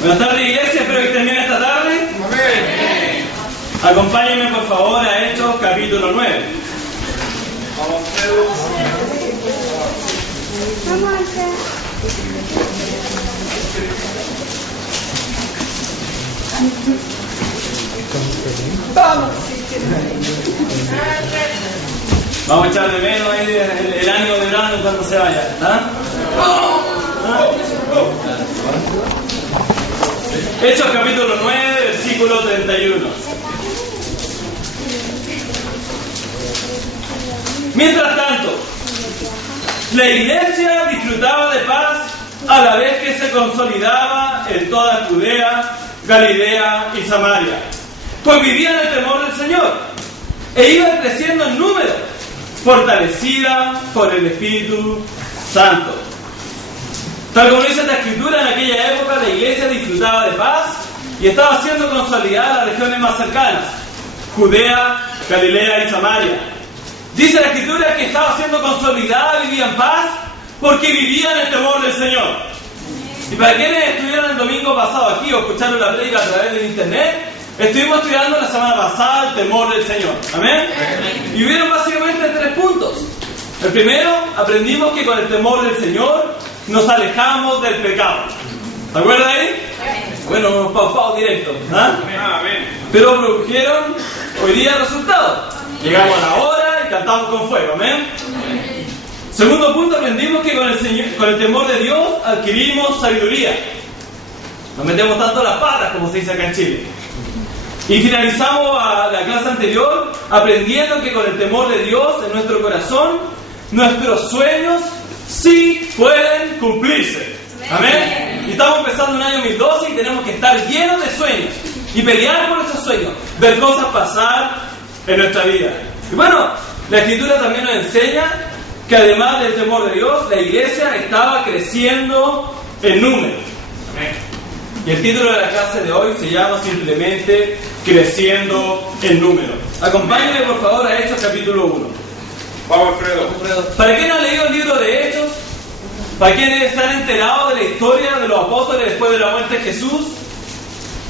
Buenas tardes, iglesia, espero que estén bien esta tarde. Amén. Acompáñenme por favor a Hechos capítulo 9. Vamos a echar de menos ahí el ánimo de Brandon cuando se vaya. Hechos capítulo 9, versículo 31. Mientras tanto, la iglesia disfrutaba de paz a la vez que se consolidaba en toda Judea, Galilea y Samaria, pues vivían en el temor del Señor e iban creciendo en número, fortalecida por el Espíritu Santo. Tal como dice la Escritura, en aquella época la iglesia disfrutaba de paz y estaba siendo consolidada en las regiones más cercanas, Judea, Galilea y Samaria. Dice la Escritura que estaba siendo consolidada, vivía en paz, porque vivían en el temor del Señor. Y para quienes estuvieron el domingo pasado aquí o escucharon la prédica a través del internet, estuvimos estudiando la semana pasada el temor del Señor. ¿Amén? Y hubieron básicamente 3 puntos. El primero, aprendimos que con el temor del Señor nos alejamos del pecado. ¿Se acuerdan ahí? Bueno, unos paupados directos. Pero produjeron hoy día resultados. Llegamos a la hora y cantamos con fuego. ¿Amén? Segundo punto, aprendimos que con el temor de Dios adquirimos sabiduría. No metemos tanto las patas, como se dice acá en Chile. Y finalizamos a la clase anterior aprendiendo que con el temor de Dios en nuestro corazón, nuestros sueños sí pueden cumplirse. Amén. Y estamos empezando un año 2012 y tenemos que estar llenos de sueños y pelear por esos sueños, ver cosas pasar en nuestra vida. Y bueno, la Escritura también nos enseña que además del temor de Dios, la iglesia estaba creciendo en número. Y el título de la clase de hoy se llama simplemente Creciendo en número. Acompáñenme por favor a Hechos capítulo 1. Vamos, Alfredo. ¿Para quién ha leído el libro de Hechos? ¿Para quienes se han enterado de la historia de los apóstoles después de la muerte de Jesús?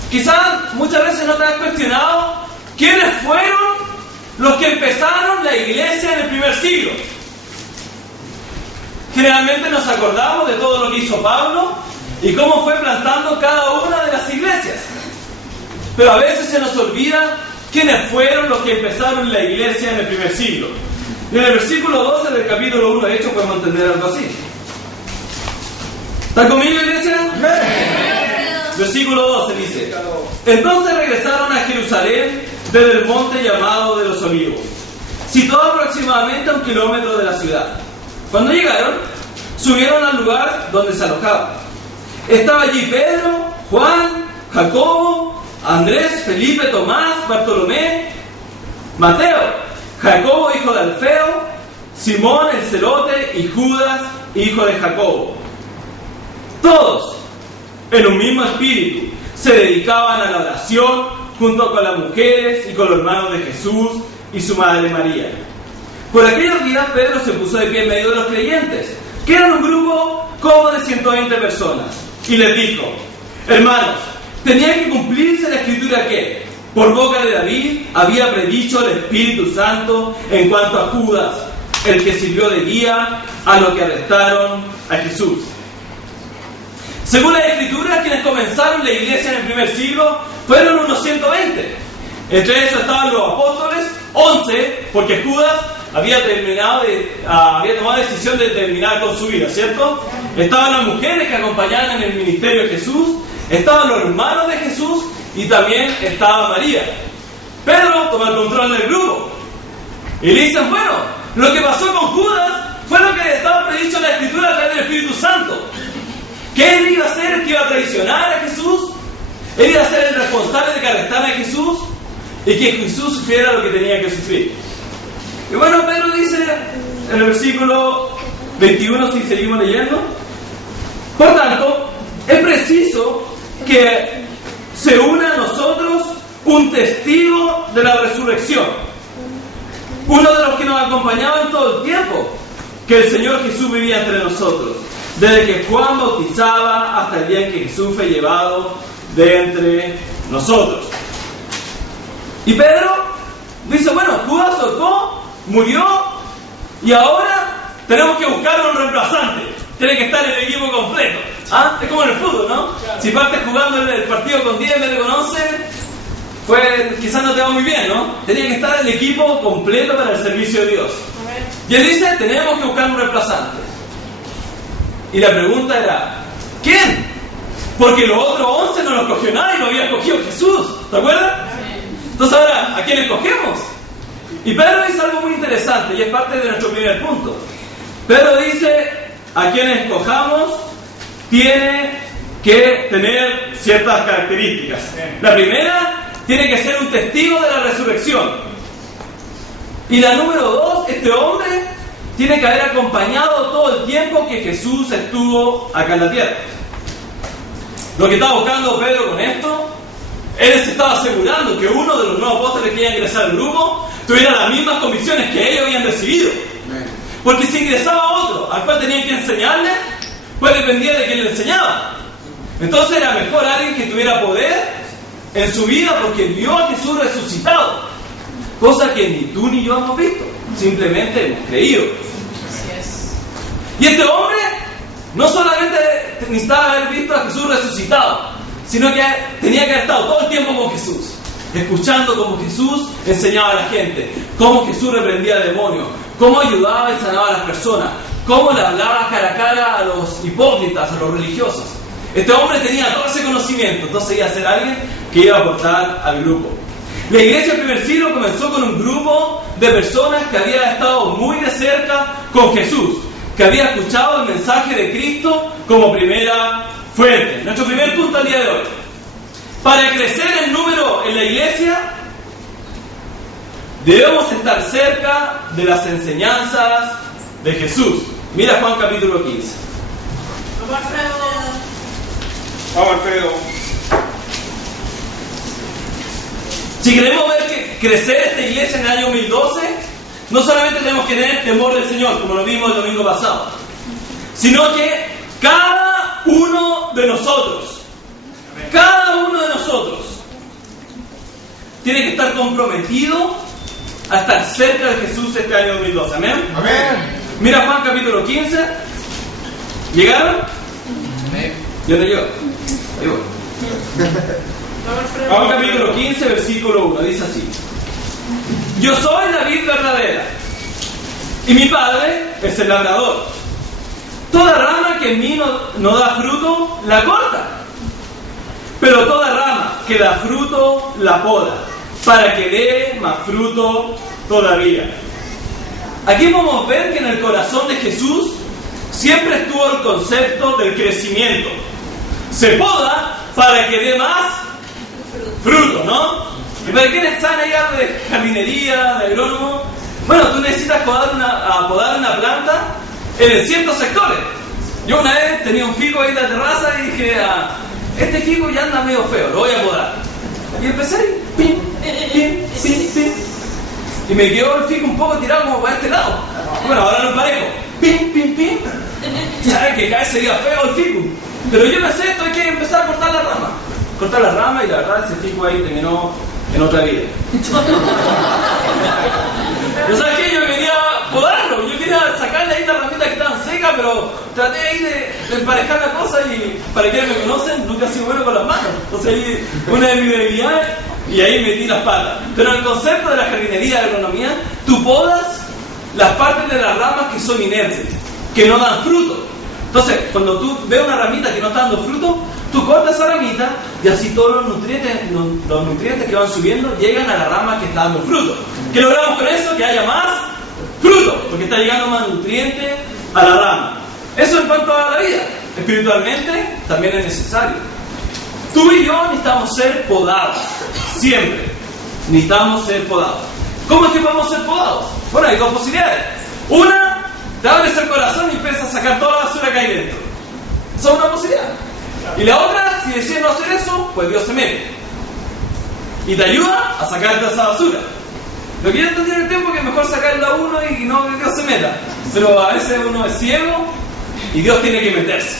Quizás muchas veces no te has cuestionado quiénes fueron los que empezaron la iglesia en el primer siglo. Generalmente nos acordamos de todo lo que hizo Pablo y cómo fue plantando cada una de las iglesias. Pero a veces se nos olvida quiénes fueron los que empezaron la iglesia en el primer siglo. Y en el versículo 12 del capítulo 1 de Hechos podemos entender algo así. ¿Están conmigo, iglesia? Versículo 12 dice: entonces regresaron a Jerusalén desde el monte llamado de los Olivos, situado aproximadamente a 1 kilómetro de la ciudad. Cuando llegaron, subieron al lugar donde se alojaban. Estaba allí Pedro, Juan, Jacobo, Andrés, Felipe, Tomás, Bartolomé, Mateo, Jacobo, hijo de Alfeo, Simón el celote y Judas, hijo de Jacobo. Todos, en un mismo espíritu, se dedicaban a la oración junto con las mujeres y con los hermanos de Jesús y su madre María. Por aquellos días Pedro se puso de pie en medio de los creyentes, que eran un grupo como de 120 personas, y les dijo: hermanos, tenía que cumplirse la escritura que, por boca de David, había predicho el Espíritu Santo en cuanto a Judas, el que sirvió de guía a los que arrestaron a Jesús. Según las escrituras, quienes comenzaron la iglesia en el primer siglo fueron unos 120. Entre esos estaban los apóstoles, 11, porque Judas había tomado la decisión de terminar con su vida, ¿cierto? Estaban las mujeres que acompañaban en el ministerio de Jesús, estaban los hermanos de Jesús y también estaba María. Pedro toma el control del grupo y le dicen: bueno, lo que pasó con Judas fue lo que estaba predicho en la escritura a través del Espíritu Santo, que él iba a ser el que iba a traicionar a Jesús, él iba a ser el responsable de que arrestaran a Jesús y que Jesús sufriera lo que tenía que sufrir. Y bueno, Pedro dice en el versículo 21, si seguimos leyendo: por tanto, es preciso que se una a nosotros un testigo de la resurrección, uno de los que nos acompañaba en todo el tiempo que el Señor Jesús vivía entre nosotros. desde que Juan bautizaba hasta el día en que Jesús fue llevado de entre nosotros. Y Pedro dice, bueno, Judas soltó, murió, y ahora tenemos que buscar un reemplazante. Tiene que estar el equipo completo. ¿Ah? Es como en el fútbol, ¿no? Si partes jugando el partido con 10 en vez de con 11, pues quizás no te va muy bien, ¿no? Tenía que estar el equipo completo para el servicio de Dios. Y él dice, tenemos que buscar un reemplazante. Y la pregunta era, ¿quién? Porque los otros 11 no los cogió nadie, lo había escogido Jesús. ¿Te acuerdas? Entonces ahora, ¿a quién escogemos? Y Pedro dice algo muy interesante y es parte de nuestro primer punto. Pedro dice, a quien escojamos tiene que tener ciertas características. La primera, tiene que ser un testigo de la resurrección. Y la número 2, este hombre tiene que haber acompañado todo el tiempo que Jesús estuvo acá en la tierra. Lo que estaba buscando Pedro con esto, él se estaba asegurando que uno de los nuevos apóstoles que iba a ingresar al grupo tuviera las mismas convicciones que ellos habían recibido. Porque si ingresaba otro al cual tenían que enseñarle, pues dependía de quién le enseñaba. Entonces era mejor alguien que tuviera poder en su vida porque vio a Jesús resucitado, cosa que ni tú ni yo hemos visto, simplemente hemos creído. Y este hombre no solamente necesitaba haber visto a Jesús resucitado, sino que tenía que haber estado todo el tiempo con Jesús, escuchando cómo Jesús enseñaba a la gente, cómo Jesús reprendía demonios, cómo ayudaba y sanaba a las personas, cómo le hablaba cara a cara a los hipócritas, a los religiosos. Este hombre tenía todo ese conocimiento, entonces iba a ser alguien que iba a aportar al grupo. La iglesia del primer siglo comenzó con un grupo de personas que habían estado muy de cerca con Jesús, que había escuchado el mensaje de Cristo como primera fuente. Nuestro primer punto al día de hoy. Para crecer en número en la iglesia, debemos estar cerca de las enseñanzas de Jesús. Mira Juan capítulo 15. Vamos, Alfredo. Si queremos ver que crecer esta iglesia en el año 2012, no solamente tenemos que tener temor del Señor, como lo vimos el domingo pasado, sino que cada uno de nosotros, tiene que estar comprometido a estar cerca de Jesús este año 2012. ¿Amén? Amén. Mira Juan capítulo 15. ¿Llegaron? Amén. Yo no llego. Ahí voy. Juan capítulo 15, versículo 1. Dice así: Yo soy la vid verdadera, y mi Padre es el labrador. Toda rama que en mí no da fruto, la corta. Pero toda rama que da fruto, la poda, para que dé más fruto todavía. Aquí podemos ver que en el corazón de Jesús siempre estuvo el concepto del crecimiento. Se poda para que dé más fruto, ¿no? ¿Y para quiénes están ahí de jardinería, de agrónomo? Bueno, tú necesitas podar una planta en ciertos sectores. Yo una vez tenía un figo ahí en la terraza y dije, este figo ya anda medio feo, lo voy a podar. Y empecé ahí, pim, pim, pim, pim. Y me quedó el figo un poco tirado como para este lado. Bueno, ahora lo emparejo. Pim, pim, pim. ¿Sabes que cada vez sería feo el figo? Pero yo pensé, esto hay que empezar a cortar la rama. Cortar la rama y la verdad ese figo ahí terminó en otra vida. ¿No sabes qué? Yo quería podarlo, yo quería sacarle ahí las ramitas que estaban secas, pero traté ahí de emparejar la cosa y para quienes me conocen, nunca he sido bueno con las manos. Entonces ahí una de mis debilidades y ahí metí las patas. Pero en el concepto de la jardinería de la agronomía, tú podas las partes de las ramas que son inertes, que no dan fruto. Entonces, cuando tú ves una ramita que no está dando fruto, tú cortas esa ramita y así todos los nutrientes que van subiendo llegan a la rama que está dando fruto. ¿Qué logramos con eso? Que haya más fruto, porque está llegando más nutriente a la rama. Eso en cuanto a la vida. Espiritualmente también es necesario. Tú y yo necesitamos ser podados, siempre necesitamos ser podados. ¿Cómo es que podemos ser podados? Bueno, hay dos posibilidades. Una, te abres el corazón y empiezas a sacar toda la basura que hay dentro. Esa es una posibilidad. Y la otra, si decides no hacer eso, pues Dios se mete y te ayuda a sacarte esa basura. Lo que yo entendí en el tiempo es que es mejor sacarla uno y no que Dios se meta. Pero a veces uno es ciego Y Dios tiene que meterse.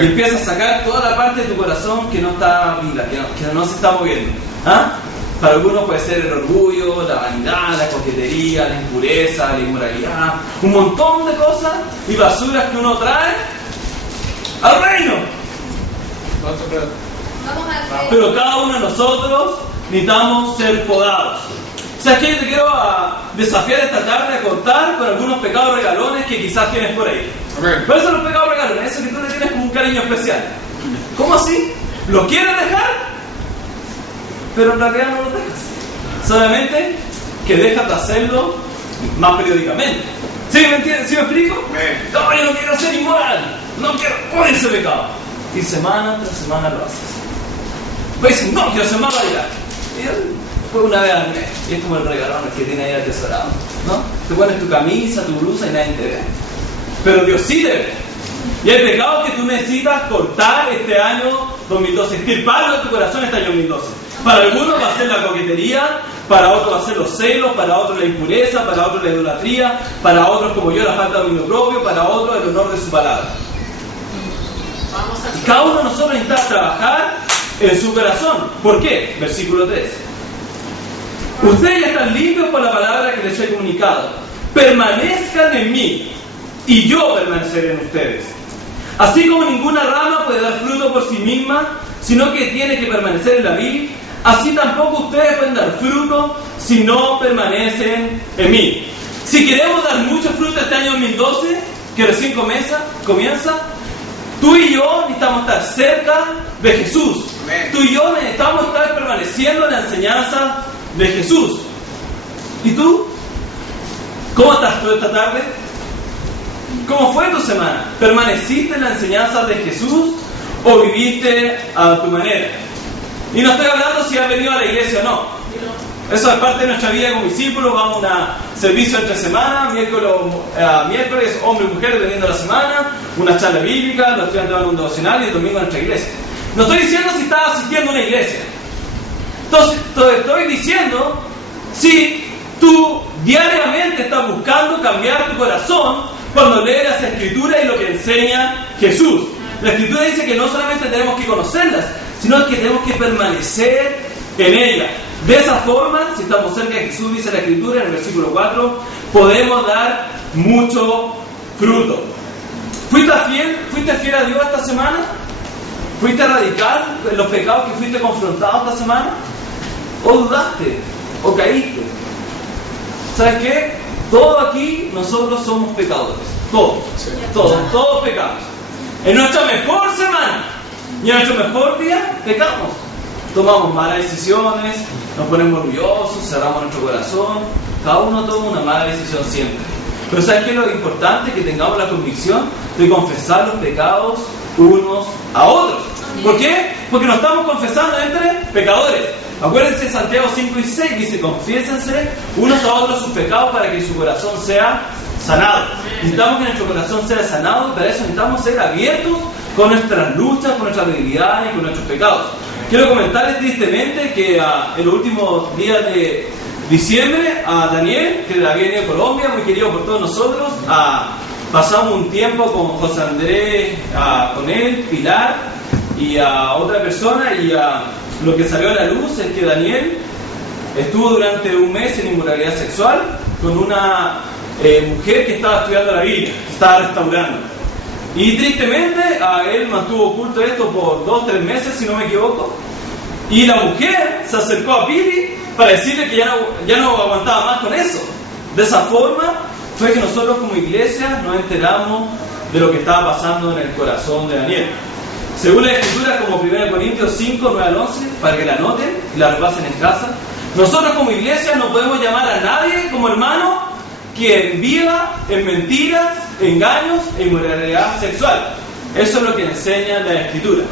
Y empieza a sacar toda la parte de tu corazón que no está viva, que no se está moviendo. ¿Ah? Para algunos puede ser el orgullo, la vanidad, la coquetería, la impureza, la inmoralidad, un montón de cosas y basuras que uno trae al reino. Pero cada uno de nosotros necesitamos ser podados. O sea, que yo te quiero desafiar esta tarde a cortar con algunos pecados regalones que quizás tienes por ahí. ¿Cuáles son los pecados regalones? Eso que tú le tienes como un cariño especial. ¿Cómo así? ¿Lo quieres dejar? Pero en realidad no lo dejas. Solamente que dejas de hacerlo más periódicamente. ¿Sí me entiendes? ¿Sí me explico? No, yo no quiero ser inmoral. No quiero oír ese pecado. Y semana tras semana lo haces. Pues dices, no quiero ser más bailar. Y después una vez al mes. Y es como el regalón que tiene ahí atesorado, ¿no? Te pones tu camisa, tu blusa y nadie te ve. Pero Dios sí te ve. Y hay pecados que tú necesitas cortar este año 2012. Extirparlo de tu corazón este año 2012. Para algunos va a ser la coquetería, para otros va a ser los celos, para otros la impureza, para otros la idolatría, para otros como yo la falta de dominio propio, para otros el honor de su palabra. Y cada uno de nosotros necesita trabajar en su corazón. ¿Por qué? Versículo 3. Ustedes ya están limpios por la palabra que les he comunicado. Permanezcan en mí y yo permaneceré en ustedes. Así como ninguna rama puede dar fruto por sí misma, sino que tiene que permanecer en la vid, así tampoco ustedes pueden dar fruto si no permanecen en mí. Si queremos dar mucho fruto este año 2012, que recién comienza, tú y yo necesitamos estar cerca de Jesús. Tú y yo necesitamos estar permaneciendo en la enseñanza de Jesús. ¿Y tú? ¿Cómo estás tú esta tarde? ¿Cómo fue tu semana? ¿Permaneciste en la enseñanza de Jesús o viviste a tu manera? Y no estoy hablando si has venido a la iglesia o no. Eso es parte de nuestra vida como discípulos. Vamos a un servicio entre semana, miércoles, hombre y mujer dependiendo de la semana, una charla bíblica, los estudiantes van a un devocional y el domingo a nuestra iglesia. No estoy diciendo si estás asistiendo a una iglesia. Entonces, estoy diciendo si tú diariamente estás buscando cambiar tu corazón cuando lees las Escrituras y lo que enseña Jesús. La Escritura dice que no solamente tenemos que conocerlas, sino que tenemos que permanecer en ellas. De esa forma, si estamos cerca de Jesús, dice la Escritura en el versículo 4, podemos dar mucho fruto. ¿Fuiste fiel a Dios esta semana? ¿Fuiste radical en los pecados que fuiste confrontado esta semana? ¿O dudaste? ¿O caíste? ¿Sabes qué? Todos aquí, nosotros somos pecadores. Todos pecamos. En nuestra mejor semana y en nuestro mejor día, pecamos. Tomamos malas decisiones, nos ponemos orgullosos, cerramos nuestro corazón. Cada uno toma una mala decisión siempre. Pero ¿sabes qué es lo importante? Que tengamos la convicción de confesar los pecados unos a otros. ¿Por qué? Porque nos estamos confesando entre pecadores. Acuérdense, Santiago 5 y 6 dice: confiésense unos a otros sus pecados para que su corazón sea sanado. Necesitamos que nuestro corazón sea sanado, y para eso necesitamos ser abiertos con nuestras luchas, con nuestras debilidades y con nuestros pecados. Quiero comentarles tristemente que en los últimos días de diciembre, a Daniel, que había venido de Colombia, muy querido por todos nosotros, pasamos un tiempo con José Andrés, con él, Pilar y a otra persona, y lo que salió a la luz es que Daniel estuvo durante un mes en inmoralidad sexual con una mujer que estaba estudiando la Biblia, que estaba restaurando. Y tristemente él mantuvo oculto esto por 2-3 meses, si no me equivoco. Y la mujer se acercó a Pili para decirle que ya no aguantaba más con eso. De esa forma fue que nosotros como iglesia nos enteramos de lo que estaba pasando en el corazón de Daniel. Según la Escritura, como 1 Corintios 5, 9 al 11, para que la anoten y la repasen en casa, nosotros como iglesia no podemos llamar a nadie como hermano quien viva en mentiras, engaños e inmoralidad sexual. Eso es lo que enseña la Escritura.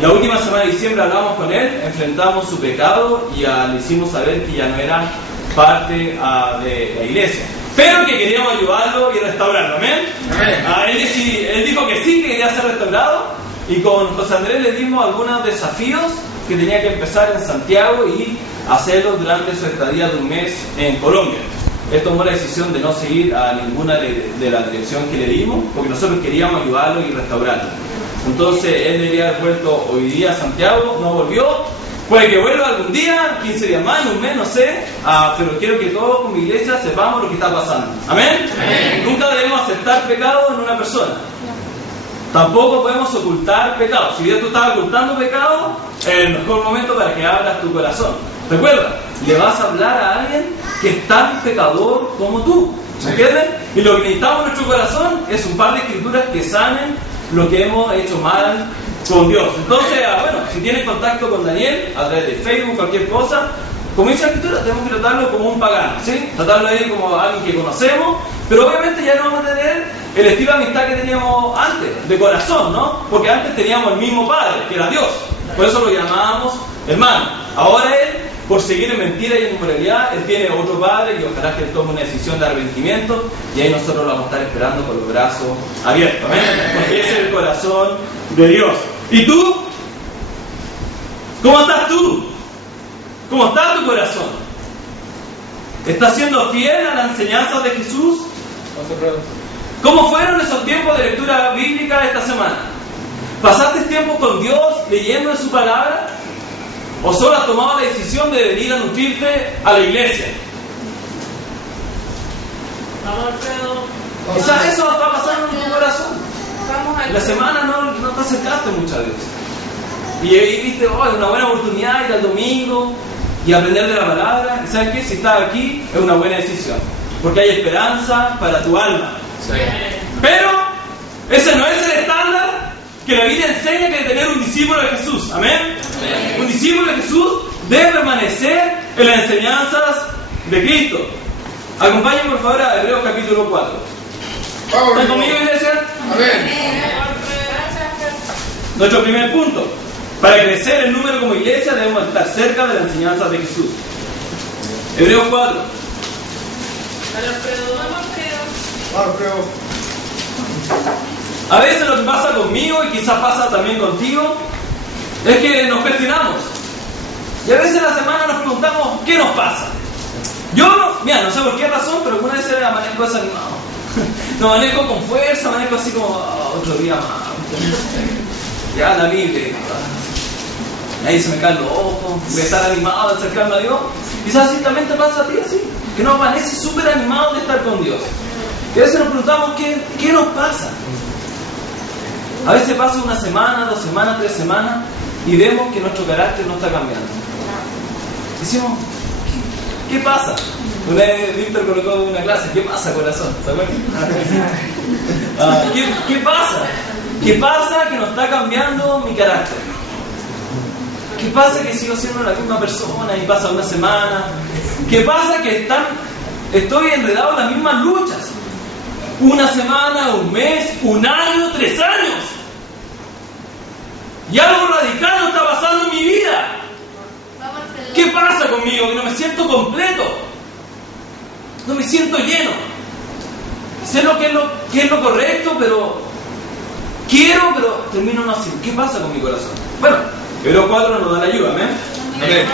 La última semana de diciembre hablamos con él, enfrentamos su pecado y le hicimos saber que ya no era parte de la iglesia, pero que queríamos ayudarlo y restaurarlo. ¿Amén? Él dijo que sí, que quería ser restaurado, y con José Andrés le dimos algunos desafíos que tenía que empezar en Santiago y hacerlo durante su estadía de un mes en Colombia. él tomó la decisión de no seguir a ninguna de la dirección que le dimos, porque nosotros queríamos ayudarlo y restaurarlo. Entonces él debería haber vuelto hoy día a Santiago, no volvió. Puede que vuelva algún día, 15 días más, un mes, no sé, pero quiero que todos como iglesia sepamos lo que está pasando. ¿Amén? Amén. Nunca debemos aceptar pecado en una persona. Tampoco podemos ocultar pecado. Si ya tú estás ocultando pecado, es el mejor momento para que abras tu corazón. Recuerda, le vas a hablar a alguien que es tan pecador como tú. ¿Me entiendes? Y lo que necesitamos en nuestro corazón es un par de escrituras que sanen lo que hemos hecho mal con Dios. Entonces, bueno, si tienes contacto con Daniel a través de Facebook, cualquier cosa, como dice la escritura, tenemos que tratarlo como un pagano, ¿sí? Tratarlo ahí como alguien que conocemos, pero obviamente ya no vamos a tener el estilo de amistad que teníamos antes, de corazón, ¿no? Porque antes teníamos el mismo Padre, que era Dios. Por eso lo llamábamos hermano. Ahora él, por seguir en mentira y en inmoralidad, él tiene otro Padre y ojalá que él tome una decisión de arrepentimiento y ahí nosotros lo vamos a estar esperando con los brazos abiertos. ¿Amén? Porque ese es el corazón de Dios. ¿Y tú? ¿Cómo estás tú? ¿Cómo está tu corazón? ¿Estás siendo fiel a las enseñanzas de Jesús? ¿Cómo fueron esos tiempos de lectura bíblica esta semana? ¿Pasaste tiempo con Dios leyendo en su palabra? ¿O solo has tomado la decisión de venir a nutrirte a la iglesia? Quizás eso está pasando en tu corazón. La semana no te acercaste muchas veces. Y ahí viste, es una buena oportunidad ir al domingo y aprender de la palabra. ¿Y sabes qué? Si estás aquí, es una buena decisión. Porque hay esperanza para tu alma. Sí. Pero ese no es el estándar que la Biblia enseña que tener un discípulo de Jesús. ¿Amén? Un discípulo de Jesús debe permanecer en las enseñanzas de Cristo. Acompáñenme por favor a Hebreos capítulo 4. ¿Están conmigo, iglesia? Amén. Nuestro primer punto. Para crecer en número como iglesia debemos estar cerca de las enseñanzas de Jesús. Hebreos 4. A veces lo que pasa conmigo y quizás pasa también contigo es que nos cuestionamos. Y a veces en la semana nos preguntamos ¿qué nos pasa? Yo, no sé por qué razón, pero alguna vez amanezco desanimado. No amanezco con fuerza, amanezco así como otro día más. Ya la Biblia. Ahí se me caen los ojos, voy a estar animado de acercarme a Dios. Quizás así también te pasa a ti así, que no amaneces súper animado de estar con Dios. Y a veces nos preguntamos ¿qué nos pasa? A veces pasa una semana, 2 semanas, 3 semanas y vemos que nuestro carácter no está cambiando. Decimos, ¿qué pasa? Una vez Víctor colocó en una clase, ¿qué pasa, corazón? ¿Se acuerdan? ¿Qué pasa? ¿Qué pasa que no está cambiando mi carácter? ¿Qué pasa que sigo siendo la misma persona y pasa una semana? ¿Qué pasa que estoy enredado en las mismas luchas? Una semana, un mes, un año, 3 años. Y algo radical no está pasando en mi vida. ¿Qué pasa conmigo? Que no me siento completo. No me siento lleno. Sé lo que es lo correcto, pero quiero, pero termino no haciendo. ¿Qué pasa con mi corazón? Bueno, Hebreos 4 nos da la ayuda, ¿amén? Amén.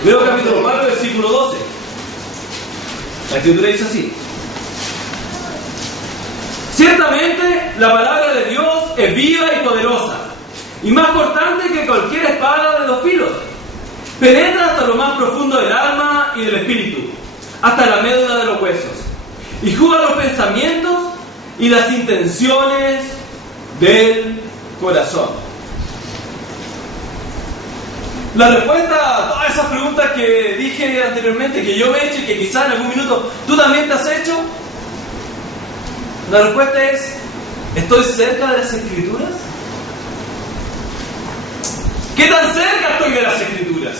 Hebreos capítulo 4, versículo 12. La escritura dice así: ciertamente la palabra de Dios es viva y poderosa, y más cortante que cualquier espada de 2 filos. Penetra hasta lo más profundo del alma y del espíritu, hasta la médula de los huesos, y juzga los pensamientos y las intenciones del corazón. La respuesta a todas esas preguntas que dije anteriormente, que yo me he hecho y que quizás en algún minuto tú también te has hecho, la respuesta es: ¿estoy cerca de las Escrituras? ¿Qué tan cerca estoy de las Escrituras?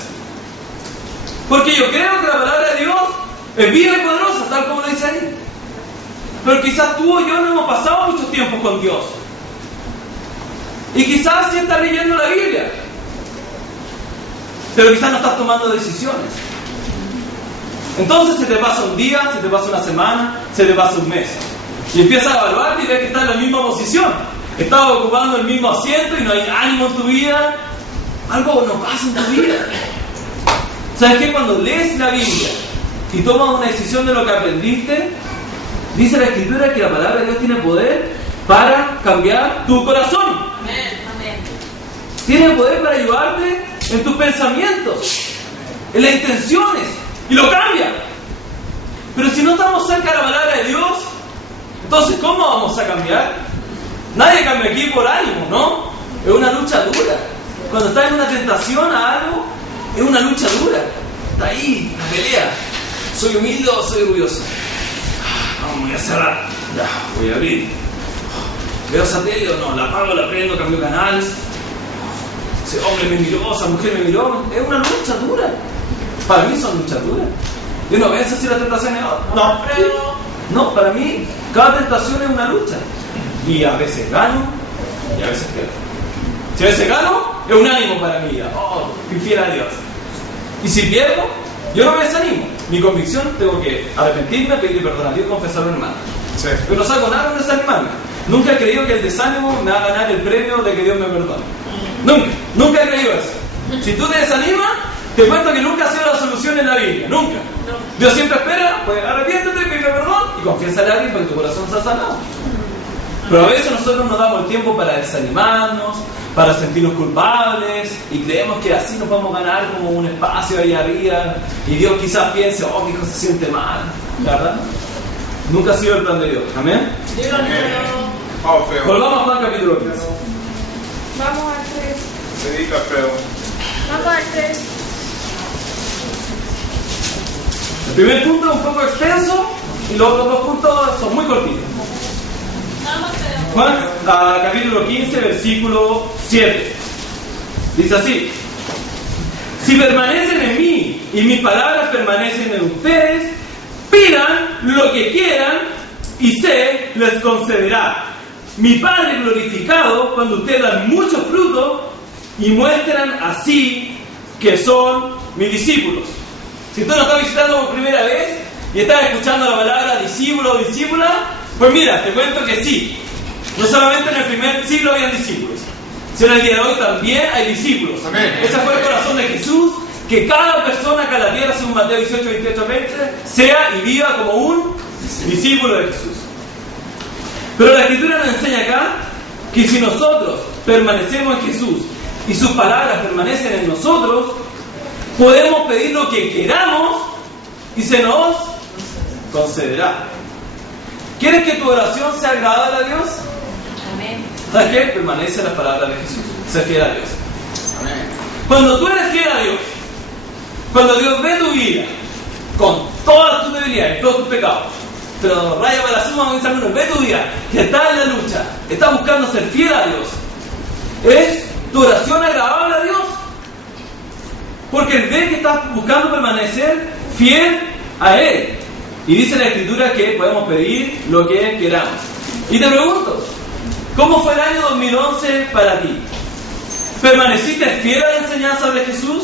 Porque yo creo que la palabra de Dios es viva y poderosa, tal como lo dice ahí. Pero quizás tú o yo no hemos pasado mucho tiempo con Dios. Y quizás sí estás leyendo la Biblia, pero quizás no estás tomando decisiones. Entonces se te pasa un día, se te pasa una semana, se te pasa un mes. Y empiezas a evaluarte y ves que estás en la misma posición. Estás ocupando el mismo asiento y no hay ánimo en tu vida. Algo no pasa en tu vida. ¿Sabes qué? Cuando lees la Biblia y tomas una decisión de lo que aprendiste, dice la Escritura que la palabra de Dios tiene poder para cambiar tu corazón. Tiene poder para ayudarte en tus pensamientos, en las intenciones, y lo cambia. Pero si no estamos cerca de la palabra de Dios, entonces ¿cómo vamos a cambiar? Nadie cambia aquí por ánimo, ¿no? Es una lucha dura. Cuando estás en una tentación a algo, es una lucha dura. Está ahí, la pelea. ¿Soy humilde o soy orgulloso? Voy a cerrar. Ya, voy a abrir. ¿Veo satélite o no? ¿La apago, la prendo, cambio canal? Ese hombre me miró, esa mujer me miró. Es una lucha dura. Para mí son luchas duras. Yo no veo si la tentación es otra. No, para mí cada tentación es una lucha. Y a veces gano y a veces pierdo. Si a veces gano, es un ánimo para mí. Oh, fui fiel a Dios. Y si pierdo, yo no me desanimo. Mi convicción, tengo que arrepentirme, pedirle perdón a Dios, confesarlo, hermano. Sí. Pero no salgo nada con desanimarme. Nunca he creído que el desánimo me va a ganar el premio de que Dios me perdone. Nunca he creído eso. Si tú te desanimas, te cuento que nunca ha sido la solución en la Biblia. Nunca. Dios siempre espera, pues arrepiéntete, pide perdón y confiésale a alguien para que tu corazón sea sanado. Pero a veces nosotros nos damos el tiempo para desanimarnos, para sentirnos culpables, y creemos que así nos vamos a ganar como un espacio ahí arriba, y Dios quizás piense, oh, mi hijo se siente mal, ¿verdad? Nunca ha sido el plan de Dios. ¿Amén? Volvamos a Juan capítulo 15. Vamos al 3. Se dedica feo. Vamos al 3. El primer punto es un poco extenso y los otros dos puntos son muy cortitos. Juan, capítulo 15, versículo 7. Dice así: si permanecen en mí y mis palabras permanecen en ustedes, pidan lo que quieran y se les concederá. Mi Padre glorificado cuando ustedes dan mucho fruto y muestran así que son mis discípulos. Si tú nos estás visitando por primera vez y estás escuchando la palabra discípulo o discípula, pues mira, te cuento que sí. No solamente en el primer siglo habían discípulos, sino en el día de hoy también hay discípulos. Amén. Ese fue el corazón de Jesús, que cada persona acá en la tierra, según Mateo 18, 28, 20, sea y viva como un discípulo de Jesús. Pero la Escritura nos enseña acá que si nosotros permanecemos en Jesús y sus palabras permanecen en nosotros, podemos pedir lo que queramos y se nos concederá. ¿Quieres que tu oración sea agradable a Dios? Amén. ¿Sabes qué? Permanece en las palabras de Jesús. Sé fiel a Dios. Amén. Cuando tú eres fiel a Dios, cuando Dios ve tu vida con todas tus debilidades, todos tus pecados, pero raya para la suma, como dice algunos, ve tu vida que está en la lucha, está buscando ser fiel a Dios, ¿es tu oración agradable a Dios? Porque Él ve que estás buscando permanecer fiel a Él. Y dice la Escritura que podemos pedir lo que queramos. Y te pregunto, ¿cómo fue el año 2011 para ti? ¿Permaneciste fiel a la enseñanza de Jesús?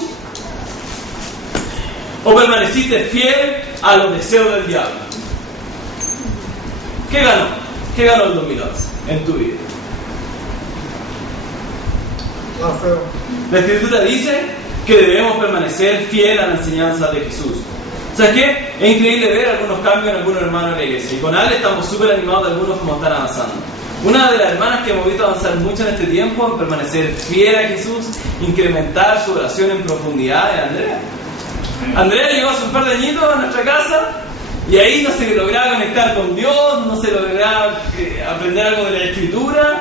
¿O permaneciste fiel a los deseos del diablo? ¿Qué ganó? ¿Qué ganó el 2011 en tu vida? La Escritura dice que debemos permanecer fiel a la enseñanza de Jesús. ¿Sabes qué? Es increíble ver algunos cambios en algunos hermanos de la iglesia. Y con Ale estamos súper animados de algunos como están avanzando. Una de las hermanas que hemos visto avanzar mucho en este tiempo en permanecer fiel a Jesús, incrementar su oración en profundidad, es Andrea. Andrea llegó hace un par de añitos a nuestra casa y ahí no se lograba conectar con Dios, no se lograba aprender algo de la Escritura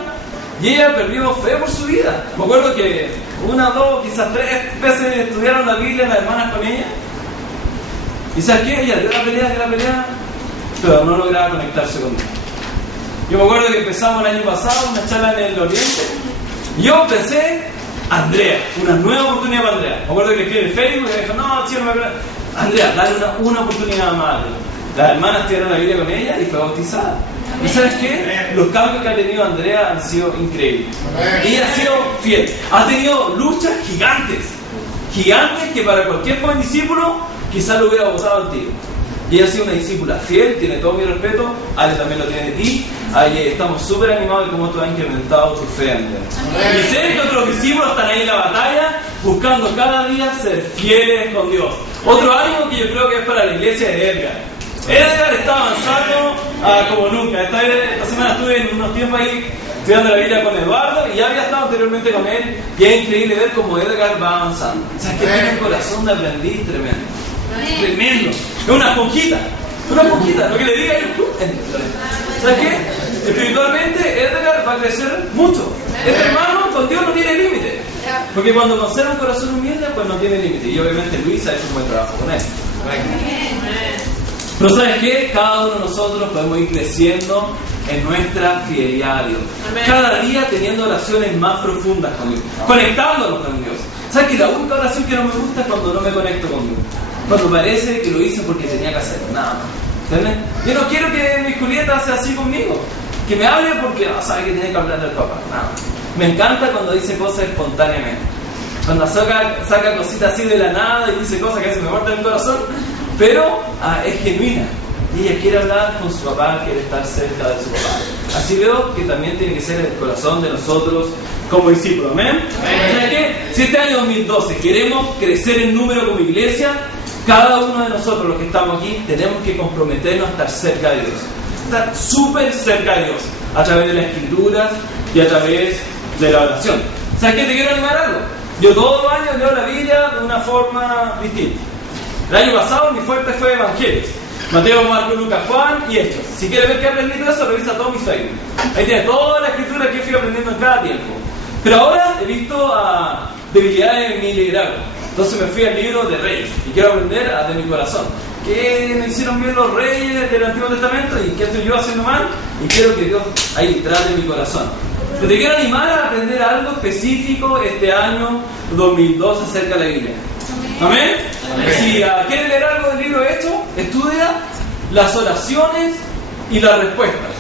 y ella perdió fe por su vida. Me acuerdo que 1, 2, quizás 3 veces estudiaron la Biblia las hermanas con ella. ¿Y sabes qué? Ella dio la pelea, pero no lograba conectarse con Dios. Yo me acuerdo que empezamos el año pasado una charla en el Oriente. Y yo pensé, Andrea, una nueva oportunidad para Andrea. Me acuerdo que le escribí en Facebook y me dijo, no, sí, no me acuerdo. Andrea, dale una oportunidad más. Las hermanas estudiaron la Biblia con ella y fue bautizada. ¿Y sabes qué? Los cambios que ha tenido Andrea han sido increíbles. Ella ha sido fiel. Ha tenido luchas gigantes que para cualquier buen discípulo quizás lo hubiera votado al tiro. Y ella ha sido una discípula fiel, tiene todo mi respeto. Ale también lo tiene de ti. Ahí estamos súper animados de cómo tú has incrementado tu fe, Andrea. Y sé que otros discípulos están ahí en la batalla, buscando cada día ser fieles con Dios. Otro ánimo que yo creo que es para la iglesia de Edgar. Edgar está avanzando como nunca. Esta semana estuve en unos tiempos ahí estudiando la Biblia con Eduardo y ya había estado anteriormente con él y es increíble ver cómo Edgar va avanzando. O sea, que tiene un corazón de aprendiz tremendo. Tremendo. Es una esponjita. Lo que le diga él. ¿Sabes qué? Espiritualmente Edgar va a crecer mucho. Este hermano con Dios no tiene límite. Porque cuando conserva un corazón humilde, pues no tiene límite. Y obviamente Luis ha hecho un buen trabajo con él. Pero ¿sabes qué? Cada uno de nosotros podemos ir creciendo en nuestra fidelidad a Dios. Cada día teniendo oraciones más profundas con Dios. Conectándonos con Dios. ¿Sabes que la única oración que no me gusta es cuando no me conecto con Dios? Cuando parece que lo hice porque tenía que hacerlo. Nada más. ¿Entiendes? Yo no quiero que mi Julieta sea así conmigo. Que me hable porque sabe que tiene que hablarle al papá. Nada. Me encanta cuando dice cosas espontáneamente. Cuando saca cositas así de la nada y dice cosas que a veces me muerden el corazón. Pero es genuina. Y ella quiere hablar con su papá, quiere estar cerca de su papá. Así veo que también tiene que ser el corazón de nosotros como discípulos. ¿Amén? ¿Sabes qué? Si este año 2012 queremos crecer en número como iglesia, cada uno de nosotros, los que estamos aquí, tenemos que comprometernos a estar cerca de Dios. Estar súper cerca de Dios. A través de las escrituras y a través de la oración. ¿Sabes qué? Te quiero animar algo. Yo todos los años leo la Biblia de una forma distinta. El año pasado mi fuerte fue Evangelios. Mateo, Marcos, Lucas, Juan y Hechos. Si quieres ver qué aprendí de eso, revisa todos mis Facebook. Ahí tienes toda la escritura que fui aprendiendo en cada tiempo. Pero ahora he visto debilidades en mi liderazgo. Entonces me fui al libro de Reyes y quiero aprender de mi corazón. ¿Qué me hicieron bien los reyes del Antiguo Testamento y qué estoy yo haciendo mal? Y quiero que Dios ahí trate mi corazón. Pero te quiero animar a aprender algo específico este año 2002 acerca de la Biblia. ¿Amén? Amén. Si quieres leer algo del libro de Hechos, estudia las oraciones y las respuestas.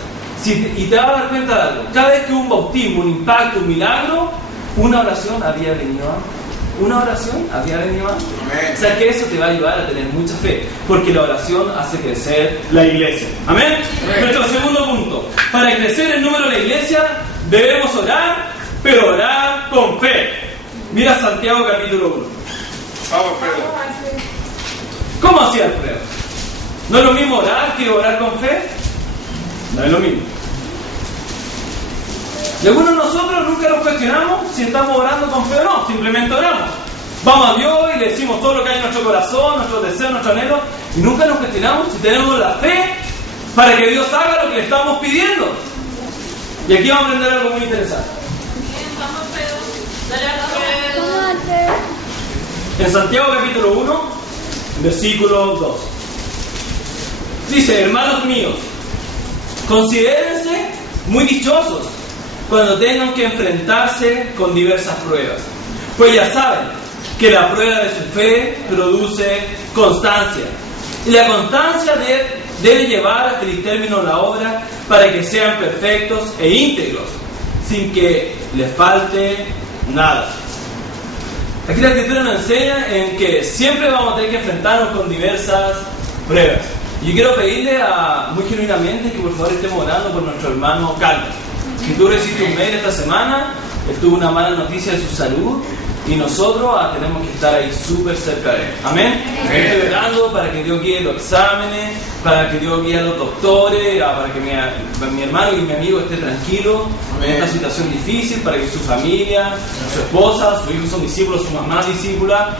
Y te vas a dar cuenta de algo. Cada vez que hubo un bautismo, un impacto, un milagro, una oración había venido antes. Una oración había venido antes. O sea que eso te va a ayudar a tener mucha fe, porque la oración hace crecer la iglesia. ¿Amén? Nuestro segundo punto. Para crecer el número de la iglesia, debemos orar, pero orar con fe. Mira Santiago capítulo 1. Vamos, Alfredo. ¿Cómo hacía Alfredo? ¿No es lo mismo orar que orar con fe? No es lo mismo. Y algunos de nosotros nunca nos cuestionamos si estamos orando con fe o no, simplemente oramos. Vamos a Dios y le decimos todo lo que hay en nuestro corazón, nuestros deseos, nuestros anhelos, y nunca nos cuestionamos si tenemos la fe para que Dios haga lo que le estamos pidiendo. Y aquí vamos a aprender algo muy interesante. En Santiago capítulo 1, versículo 2. Dice: hermanos míos, considérense muy dichosos cuando tengan que enfrentarse con diversas pruebas, pues ya saben que la prueba de su fe produce constancia, y la constancia debe llevar a feliz término la obra para que sean perfectos e íntegros, sin que les falte nada. Aquí la Escritura nos enseña en que siempre vamos a tener que enfrentarnos con diversas pruebas. Y yo quiero pedirle muy genuinamente que por favor estemos orando por nuestro hermano Carlos. Si tú recibiste un mail esta semana, él tuvo una mala noticia de su salud y nosotros tenemos que estar ahí súper cerca de él. Amén. Estoy orando para que Dios guíe los exámenes, para que Dios guíe a los doctores, para que mi hermano y mi amigo esté tranquilo en esta situación difícil, para que su familia, su esposa, su hijo son discípulos, su mamá es discípula.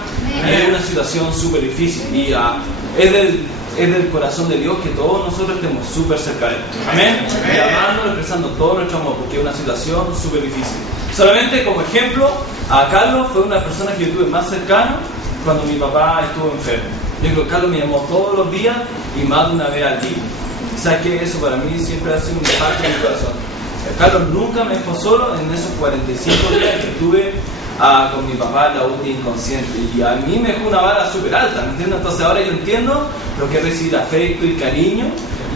Es una situación súper difícil y es del corazón de Dios que todos nosotros estemos súper cerca de él. Amén. Llamándolo, expresando todo nuestro amor, porque es una situación súper difícil. Solamente como ejemplo, a Carlos fue una persona que yo tuve más cercano cuando mi papá estuvo enfermo. Yo creo que Carlos me llamó todos los días y más de una vez al día. ¿Sabes qué? Eso para mí siempre ha sido un impacto en mi corazón. Carlos nunca me dejó solo en esos 45 días que estuve con mi papá en la UTI inconsciente, y a mí me dejó una vara súper alta, ¿me entiendes? Entonces ahora yo entiendo lo que es recibir afecto y cariño,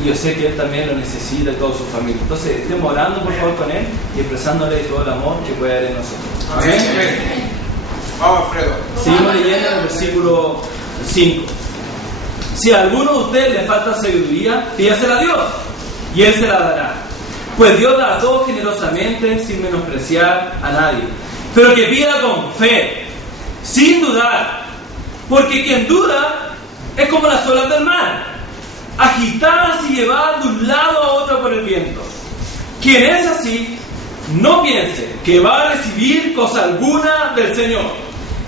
y yo sé que él también lo necesita y toda su familia. Entonces estemos orando por favor con él y expresándole todo el amor que puede haber en nosotros. Amén. Vamos, Alfredo. Seguimos leyendo el versículo 5. Si a alguno de ustedes le falta sabiduría, pídasela a Dios y Él se la dará, pues Dios da a todos generosamente sin menospreciar a nadie. Pero que pida con fe, sin dudar, Porque quien duda es como las olas del mar, agitadas y llevadas de un lado a otro por el viento. Quien es así, no piense que va a recibir cosa alguna del Señor.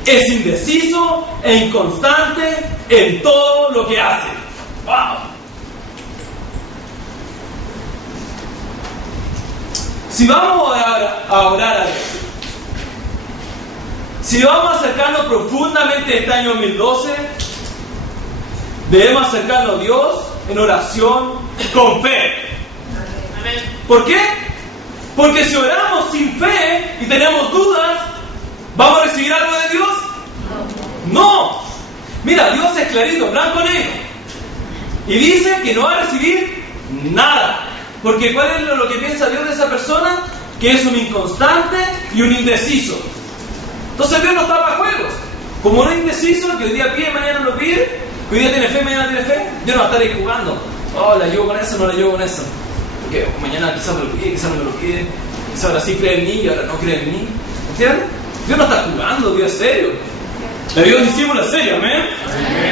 Es indeciso e inconstante en todo lo que hace. ¡Wow! Si vamos a orar a Dios, si vamos a acercarnos profundamente este año 2012, debemos acercarnos a Dios en oración con fe. ¿Por qué? Porque si oramos sin fe y tenemos dudas, ¿vamos a recibir algo de Dios? No. Mira, Dios es clarito, blanco negro. Y dice que no va a recibir nada. Porque ¿cuál es lo que piensa Dios de esa persona? Que es un inconstante y un indeciso. Entonces Dios no está para juegos. Como un indeciso que hoy día pide, mañana no pide, que hoy día tiene fe, mañana tiene fe, Dios no va a estar ahí jugando. Oh, la llevo con eso, no la llevo con eso. Porque mañana quizás me lo pide, quizás no me lo pide. Quizás ahora sí cree en mí y ahora no cree en mí. ¿Entiendes? Dios no está jugando, Dios es serio. La Dios discípulo es serio, amén.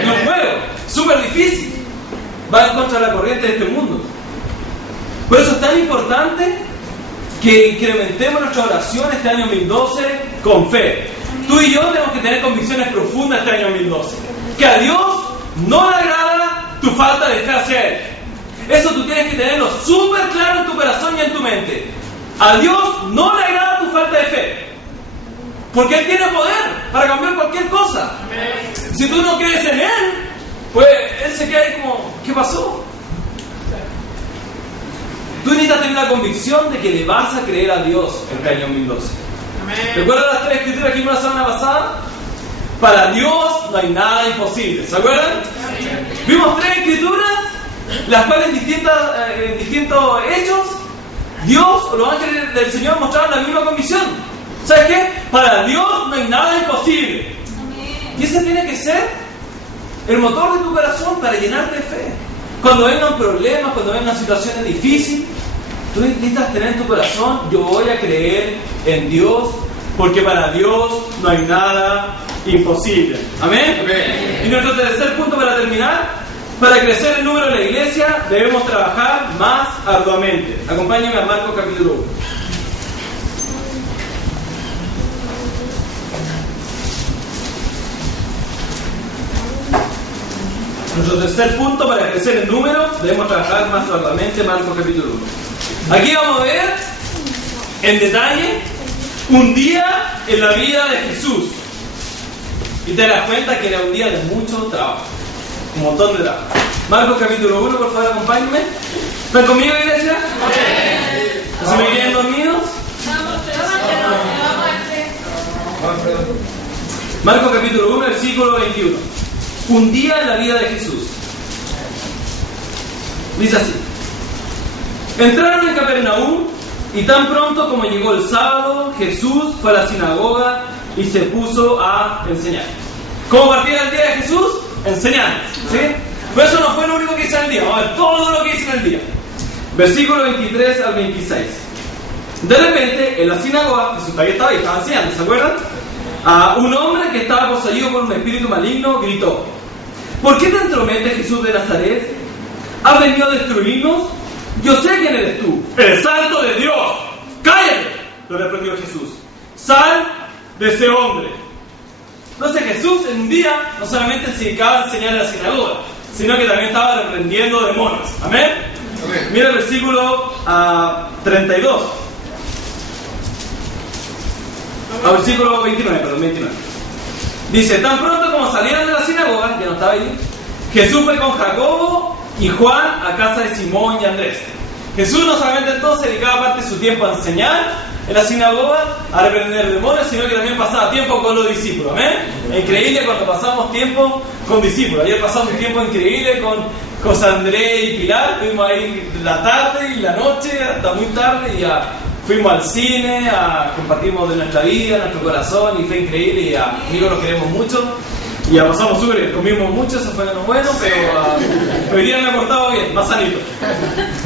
No es juego, súper difícil. Va en contra de la corriente de este mundo. Por eso es tan importante que incrementemos nuestra oración este año 2012 con fe. Tú y yo tenemos que tener convicciones profundas este año 2012. Que a Dios no le agrada tu falta de fe hacia Él. Eso tú tienes que tenerlo súper claro en tu corazón y en tu mente. A Dios no le agrada tu falta de fe. Porque Él tiene poder para cambiar cualquier cosa. Si tú no crees en Él, pues Él se queda ahí como, ¿qué pasó? Tú necesitas tener la convicción de que le vas a creer a Dios este año 2012. ¿Recuerdan las 3 escrituras que vimos la semana pasada? Para Dios no hay nada imposible. ¿Se acuerdan? Vimos 3 escrituras, las cuales en distintos hechos, Dios o los ángeles del Señor mostraron la misma convicción. ¿Sabes qué? Para Dios no hay nada imposible. Y ese tiene que ser el motor de tu corazón para llenarte de fe. Cuando vengan problemas, cuando vengan situaciones difíciles, tú necesitas tener en tu corazón, yo voy a creer en Dios, porque para Dios no hay nada imposible. ¿Amén? Amén. Y nuestro tercer punto para terminar, para crecer el número de la iglesia, debemos trabajar más arduamente. Acompáñame a Marcos capítulo 1. Nuestro tercer punto para crecer en número, debemos trabajar más arduamente, Marcos capítulo 1. Aquí vamos a ver en detalle un día en la vida de Jesús. Y te das cuenta que era un día de mucho trabajo, un montón de trabajo. Marcos capítulo 1, por favor, acompáñenme. ¿Están conmigo, iglesia? ¿Se me quedan dormidos? Marcos capítulo 1, versículo 21. Un día en la vida de Jesús. Dice así: entraron en Capernaum y tan pronto como llegó el sábado, Jesús fue a la sinagoga y se puso a enseñar. ¿Cómo partía el día de Jesús? Enseñando, ¿sí? Pero eso no fue lo único que hizo en el día. Vamos a ver todo lo que hizo en el día. Versículo 23 al 26. De repente, en la sinagoga, Jesús todavía estaba ahí, estaba enseñando, ¿se acuerdan? Un hombre que estaba poseído por un espíritu maligno gritó: ¿por qué te entrometes, Jesús de Nazaret? ¿Has venido a destruirnos? Yo sé quién eres tú, el Santo de Dios. ¡Cállate!, lo reprendió Jesús. ¡Sal de ese hombre! Entonces Jesús en un día no solamente se dedicaba a enseñar en la sinagoga, sino que también estaba reprendiendo demonios. ¿Amén? Amén. Mira el versículo 32. Versículo 29. Dice: tan pronto como salieron de la sinagoga, ya no estaba ahí, Jesús fue con Jacobo y Juan a casa de Simón y Andrés. Jesús no solamente entonces dedicaba parte de su tiempo a enseñar en la sinagoga, a reprender demonios, sino que también pasaba tiempo con los discípulos. ¿Amén? Es increíble cuando pasamos tiempo con discípulos. Ayer pasamos un tiempo increíble con Andrés y Pilar. Estuvimos ahí la tarde y la noche hasta muy tarde y ya fuimos al cine, compartimos de nuestra vida, nuestro corazón, y fue increíble. Y amigos, nos queremos mucho y ya pasamos súper bien, comimos mucho, eso fue bueno, pero hoy día me he portado bien, más sanito.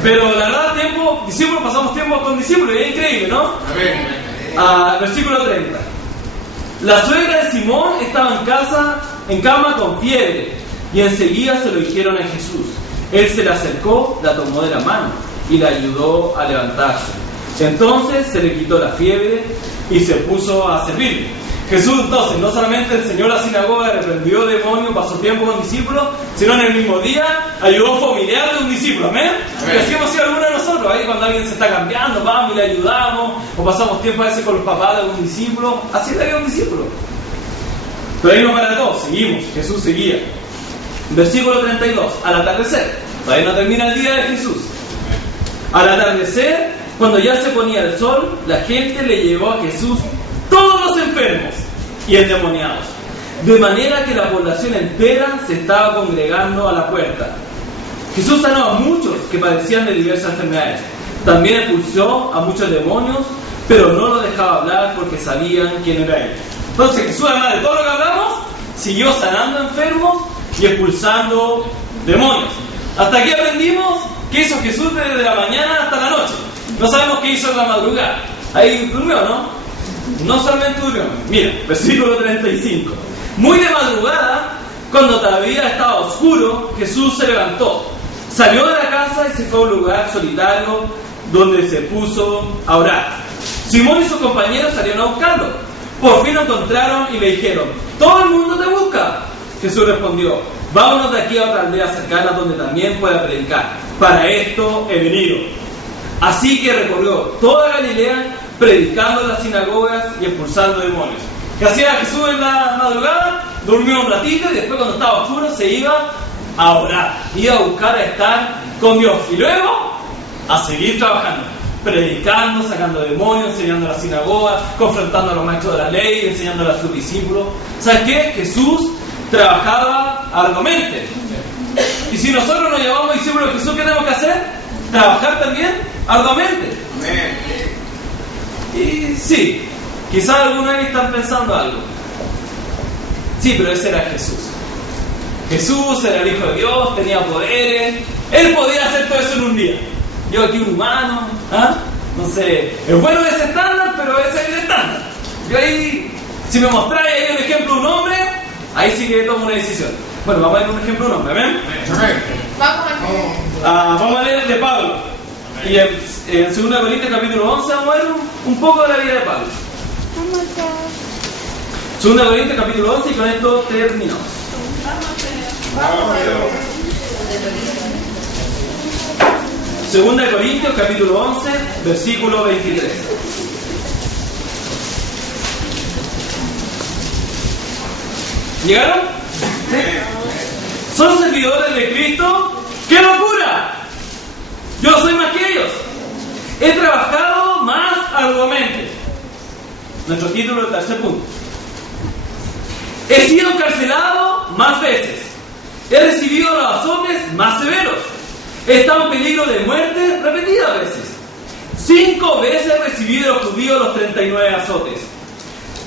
Pero la verdad, discípulos, pasamos tiempo con discípulos y es increíble, ¿no? Versículo 30. La suegra de Simón estaba en casa en cama con fiebre. Y enseguida se lo dijeron a Jesús. Él se le acercó, la tomó de la mano y la ayudó a levantarse. Entonces se le quitó la fiebre y se puso a servir. Jesús entonces no solamente enseñó la sinagoga, reprendió demonios, pasó tiempo con discípulos, sino en el mismo día ayudó a un familiar de un discípulo. ¿Amén? Y así hemos sido algunos de nosotros. Ahí cuando alguien se está cambiando, vamos y le ayudamos, o pasamos tiempo a veces con los papás de algún discípulo. Así le había un discípulo. Pero ahí no para todos, seguimos. Jesús seguía. Versículo 32. Al atardecer. Todavía no termina el día de Jesús. Al atardecer, cuando ya se ponía el sol, la gente le llevó a Jesús todos los enfermos y endemoniados, de manera que la población entera se estaba congregando a la puerta. Jesús sanó a muchos que padecían de diversas enfermedades. También expulsó a muchos demonios, pero no lo dejaba hablar porque sabían quién era él. Entonces Jesús, además de todo lo que hablamos, siguió sanando enfermos y expulsando demonios. Hasta aquí aprendimos qué hizo Jesús desde la mañana hasta la noche. No sabemos qué hizo en la madrugada. Ahí durmió, ¿no? No solamente durmió. Mira, versículo 35. Muy de madrugada, cuando todavía estaba oscuro, Jesús se levantó, salió de la casa y se fue a un lugar solitario donde se puso a orar. Simón y sus compañeros salieron a buscarlo. Por fin lo encontraron y le dijeron: «Todo el mundo te busca». Jesús respondió: «Vámonos de aquí a otra aldea cercana donde también pueda predicar. Para esto he venido». Así que recorrió toda Galilea, predicando en las sinagogas y expulsando demonios. ¿Qué hacía Jesús en la madrugada? Durmió un ratito y después, cuando estaba oscuro, se iba a orar. Iba a buscar a estar con Dios. Y luego, a seguir trabajando, predicando, sacando demonios, enseñando a la sinagoga, confrontando a los maestros de la ley, enseñándole a sus discípulos. ¿Sabes qué? Jesús trabajaba arduamente. Y si nosotros nos llamamos discípulos de Jesús, ¿qué tenemos que hacer? Trabajar también arduamente. Y sí, quizás algunos de ellos están pensando algo. Sí, pero ese era Jesús. Jesús era el Hijo de Dios, tenía poderes. Él podía hacer todo eso en un día. Yo aquí un humano, no sé, es bueno ese estándar, pero ese es el estándar. Yo ahí, si me mostráis ahí un ejemplo de un hombre, ahí sí que tomo una decisión. Bueno, vamos a ver un ejemplo de un hombre, ¿ven? Vamos a leer el de Pablo. Y en 2 Corintios capítulo 11 vamos a ver un poco de la vida de Pablo. 2 Corintios capítulo 11, y con esto terminamos. 2 Corintios capítulo 11, versículo 23. ¿Llegaron? ¿Sí? ¿Son servidores de Cristo? ¡Qué locura! Yo soy más que ellos. He trabajado más arduamente. Nuestro título del tercer punto. He sido encarcelado más veces. He recibido los azotes más severos. He estado en peligro de muerte repetidas veces. 5 veces recibí de los judíos los 39 azotes.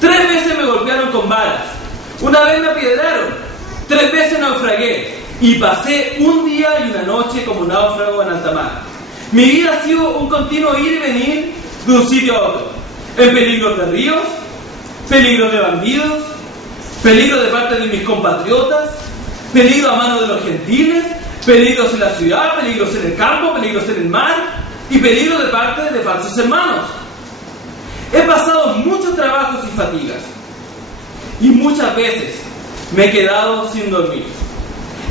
3 veces me golpearon con varas. Una vez me apiedraron. 3 veces naufragué. Y pasé un día y una noche como náufrago en alta mar. Mi vida ha sido un continuo ir y venir de un sitio a otro. En peligro de ríos, peligro de bandidos, peligro de parte de mis compatriotas, peligro a manos de los gentiles, peligros en la ciudad, peligros en el campo, peligros en el mar y peligro de parte de falsos hermanos. He pasado muchos trabajos y fatigas y muchas veces me he quedado sin dormir.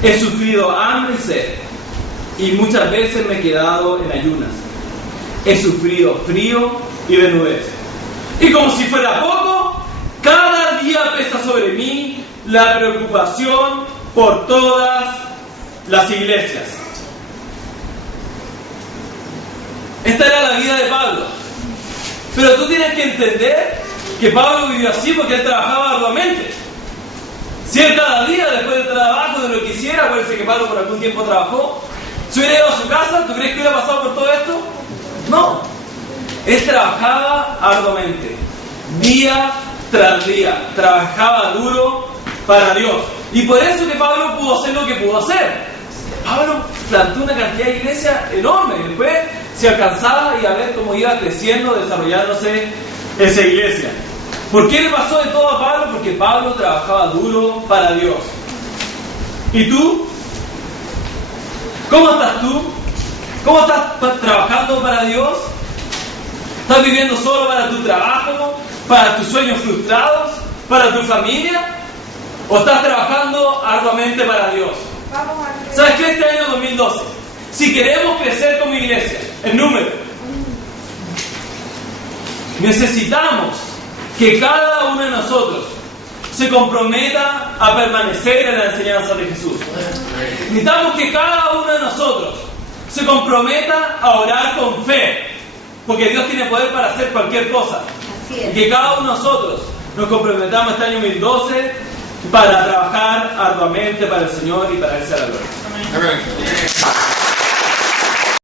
He sufrido hambre y sed y muchas veces me he quedado en ayunas. He sufrido frío y desnudez. Y como si fuera poco, cada día pesa sobre mí la preocupación por todas las iglesias. Esta era la vida de Pablo. Pero tú tienes que entender que Pablo vivió así porque él trabajaba arduamente. Si él cada día, después del trabajo, de lo que hiciera, acuérdense que Pablo por algún tiempo trabajó, si hubiera ido a su casa, ¿tú crees que hubiera pasado por todo esto? No. Él trabajaba arduamente, día tras día, trabajaba duro para Dios. Y por eso que Pablo pudo hacer lo que pudo hacer. Pablo plantó una cantidad de iglesias enorme y después se alcanzaba y a ver cómo iba creciendo, desarrollándose esa iglesia. ¿Por qué le pasó de todo a Pablo? Porque Pablo trabajaba duro para Dios. ¿Y tú? ¿Cómo estás tú? ¿Cómo estás trabajando para Dios? ¿Estás viviendo solo para tu trabajo? ¿Para tus sueños frustrados? ¿Para tu familia? ¿O estás trabajando arduamente para Dios? Vamos al 3. ¿Sabes qué? Este año 2012, si queremos crecer como iglesia, en número, necesitamos que cada uno de nosotros se comprometa a permanecer en la enseñanza de Jesús. Necesitamos que cada uno de nosotros se comprometa a orar con fe, porque Dios tiene poder para hacer cualquier cosa. Así es. Y que cada uno de nosotros nos comprometamos este año 2012 para trabajar arduamente para el Señor y para Él sea la gloria. Amén.